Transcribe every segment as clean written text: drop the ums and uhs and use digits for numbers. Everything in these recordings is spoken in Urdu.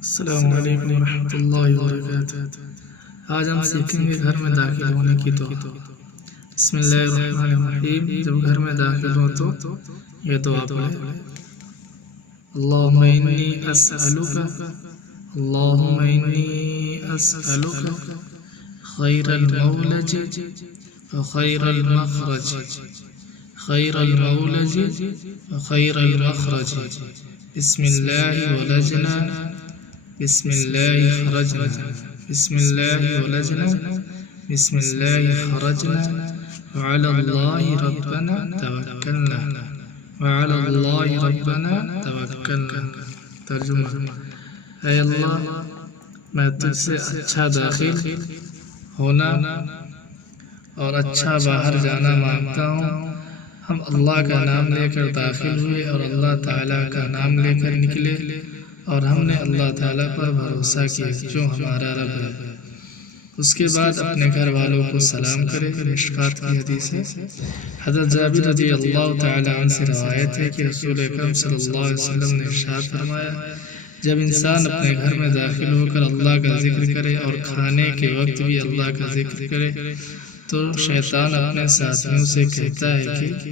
السلام علیکم ورحمۃ اللہ وبرکاتہ۔ آج ہم سیکھیں گے گھر میں داخل ہونے کی دعا۔ بسم اللہ الرحمن الرحیم۔ جب گھر میں داخل ہو تو یہ دعا پڑھیں: اللہم انی اسألک خیر المولج وخیر المخرج خیر المولج وخیر المخرج بسم اللہ ولجنا بسم اللہ خرجنا بسم اللہ ولجنا بسم اللہ خرجنا وعلى اللہ ربنا توکلنا وعلى اللہ ربنا توکلنا۔ ترجمہ: اے اللہ، میں تجھ سے اچھا داخل ہونا اور اچھا باہر جانا مانگتا ہوں۔ ہم اللہ کا نام لے کر داخل ہوئے اور اللہ تعالیٰ کا نام لے کر نکلے، اور ہم نے اللہ تعالیٰ پر بھروسہ کیا جو ہمارا رب ہے۔ اس کے بعد اپنے گھر والوں کو سلام کرے۔ مشکات کی حدیث ہے، حضرت جابر رضی اللہ تعالیٰ عنہ سے روایت ہے کہ رسول اکرم صلی اللہ علیہ وسلم نے ارشاد فرمایا: جب انسان اپنے گھر میں داخل ہو کر اللہ کا ذکر کرے اور کھانے کے وقت بھی اللہ کا ذکر کرے تو شیطان اپنے ساتھیوں سے کہتا ہے کہ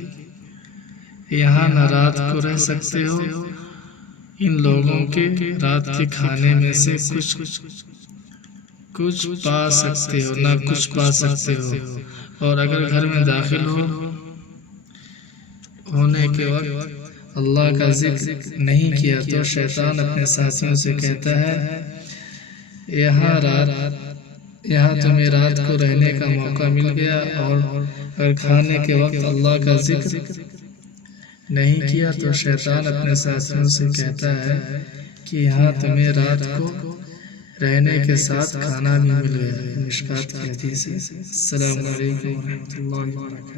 یہاں نہ رات کو رہ سکتے ہو، ان لوگوں کے رات کے کھانے میں سے کچھ پا سکتے ہو نہ کچھ پا سکتے ہو، اور اگر گھر میں داخل ہونے کے وقت اللہ کا ذکر نہیں کیا تو شیطان اپنے ساتھیوں سے کہتا ہے یہاں تمہیں رات کو رہنے کا موقع مل گیا، اور اگر کھانے کے وقت اللہ کا ذکر نہیں کیا تو شیطان اپنے ساتھیوں سے کہتا ہے کہ یہاں تمہیں رات کو رہنے کے ساتھ کھانا بھی مل گیا۔ مشکات کی حدیث ہے۔ السلام علیکم ورحمۃ اللہ وبرکاتہ۔